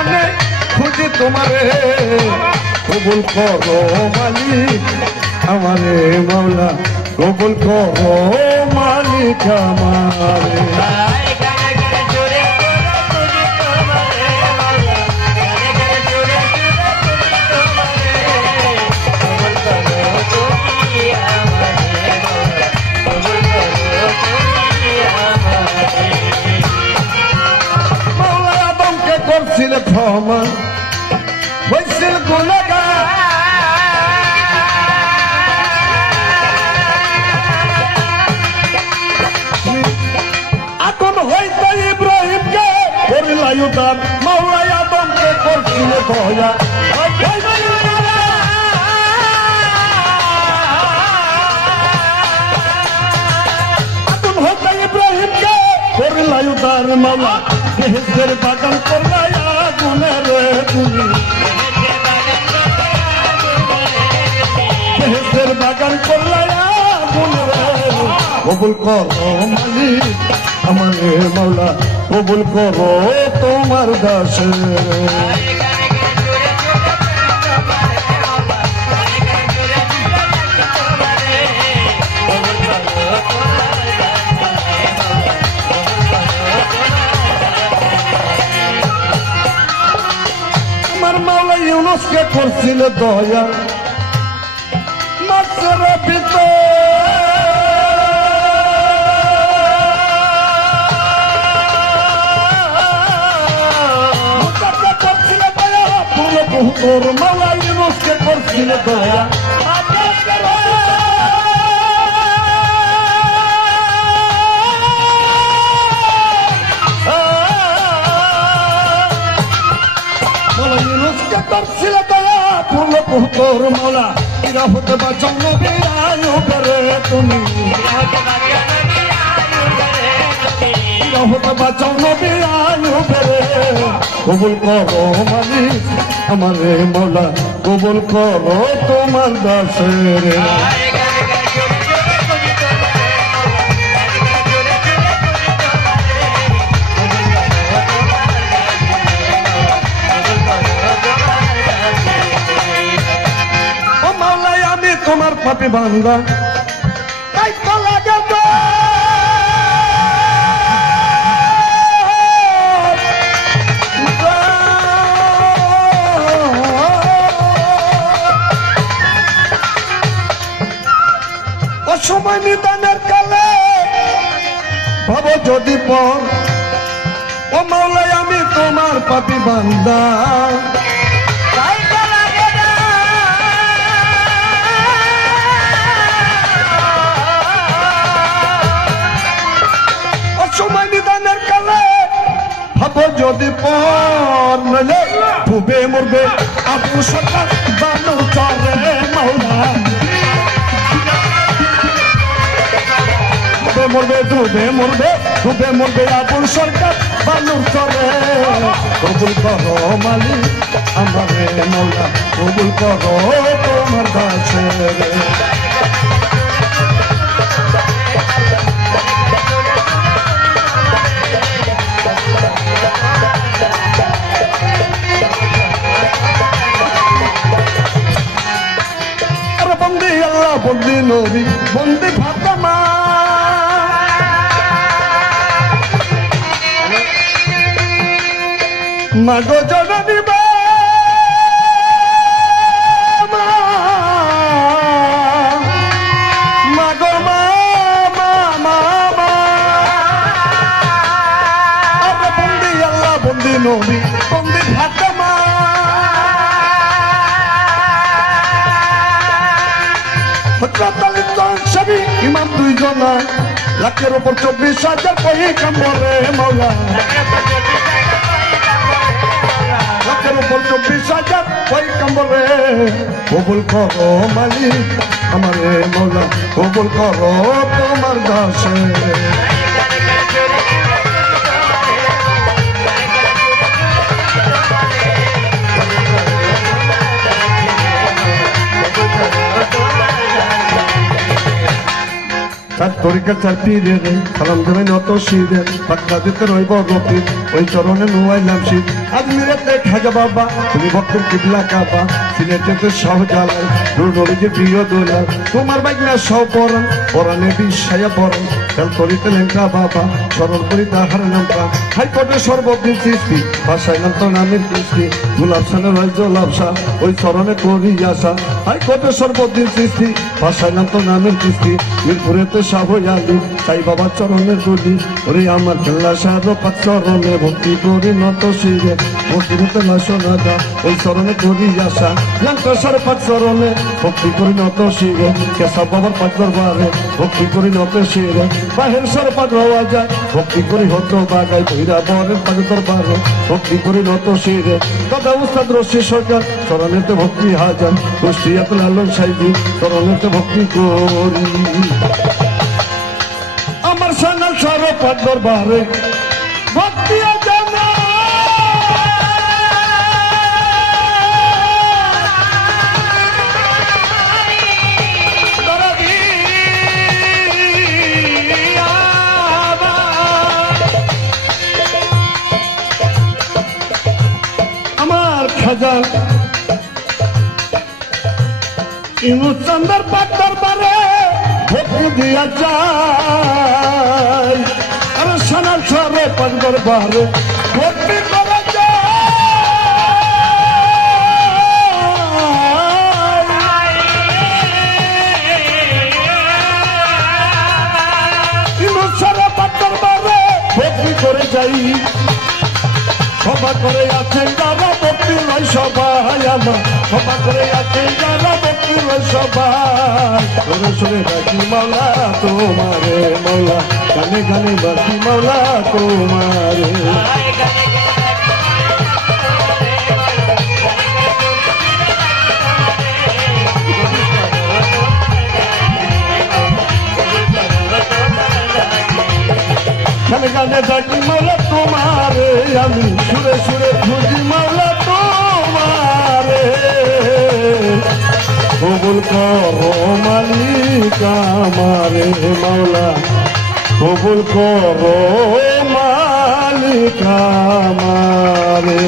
প্রাণে খুঁজি তোমারে কবুল করো মালিক আমারে মাওলা কবুল করো মালিক আমারে করছিল ক্ষমা হয়েছিল গুণগান এখন হইতে ইব্রাহিমকে করিলাই উদার মাওলা আদমকে করছিল দয়া এখন হইতে ইব্রাহিমকে করিলাই উদার মাওলা বেহেশতের বাগান করলাই আগুনের তুমি বেহেশতের বাগান করলাই আগুনের কবুল করো মালিক আমার মাওলা কবুল করো তোমার দাসের ইউনুসকে করছিল দয়া মাছের ভিতর করছিল দয়া তোর মাওলা ইউনুসকে করছিল দয়া করছিল দয়া ফুল তোর মাওলা ইরা হতে বাঁচাও নবী আয়ু করে তুমি ইরা হতে বাঁচাও নবী আয়ু করে কবুল করো মালিক আমারে মাওলা কবুল করো তোমার দাসের তোমার পাপি বান্দা তাই তো লাগে অসময় নিদানের কালে ভাবো যদি পর ও মাওলাই আমি তোমার পাপি বান্দা যদি পর মেলে ডুবে মরবে আপু সরকার বানু চরে মাওলা ডুবে মরবে আপু সরকার বানু চরে কবুল করো মালিক আমারে মাওলা কবুল করো তোমার দাসের বন্দি নবী বন্দি ফাতেমা মাগো জননী মাগো বন্দি আল্লাহ বন্দি নবী বন্দি ফাতেমা ইমাম দুইজনা লাখের উপর 24,000 কই কামরে মাওলা লাখের উপর 24,000 কই কামরে কবুল করো মালিক আমারে মাওলা কবুল করো তোমার দাসের চার তরিকা চার পীরে রে সালাম দেবেন অত শিরে পাক্কা দিতে রইব রতি ওই চরণে নুয়াইলাম শীত আজমিরেতে খাজা বাবা তুমি ভক্তের কিবলা কাবা সিলেটেতে শাহজালাল রুডলিতে প্রিয় দোলাল তোমার বাইকনা সব পরাণ পরাণে বিশ্বায়া পরাণ খেল করিতে লেঙ্কা বাবা স্মরণ করি তাহার নামটা হাইকোর্টে সর্বদিন সৃষ্টি ভাষায় নাম তো নামের কৃষ্টি গুলাব সানের রাজ্য লাভসা ওই চরণে করি আশা হাইকোর্টে সর্বদিন সৃষ্টি ভাষায় নাম তো নামের কৃষ্টি মিরপুরেতে সাবয়ালি সাই বাবা চরণের দুলি ওরে আমার খেলা সার পাঁচ চরণে ভক্তি করি নত শিরে ভক্তিতে লাসনা দা ওই চরণে করি আশা লঙ্কা সার পাঁচ চরণে ভক্তি করি নত শিরে কেশব বাবার পাঁচ দরবারে ভক্তি করি নত শিরে বাহের সর পাঁচ রওয়া যায় ভক্তি করি হত বাগাই ভৈরা বরের পাঁচ দরবারে ভক্তি করি নত শিরে দাদা উস্তাদ রশি সরকার চরণেতে ভক্তি হাজার কুষ্টিয়াত লালন সাইদি চরণেতে ভক্তি করি আমার সানাল সর পাঁচ দরবারে ভক্তি জানা খাজা ইনুচন্দ্র পাত্তর বারে ভক্তি দিয়া যায় আর সানাল সরে পাঁচবার বারে ভক্তি করা যায় ইনুচন্দ্র পাত্তর বারে ভক্তি করে যাই সভা করে আছেন যারা ভক্তি নয় সবাই আমার সভা করে আছেন যারা ভক্তি নয় সবাই শুনে শুনে বাকি মাওলা তোমারে মাওলা গানে গানে বাকি মাওলা তোমারে গানে গানে ডাকি মাওলা তোমারে আমি সুরে সুরে খুঁজি মাওলা তোমারে কবুল করো মালিক আমারে মাওলা কবুল করো মালিক আমারে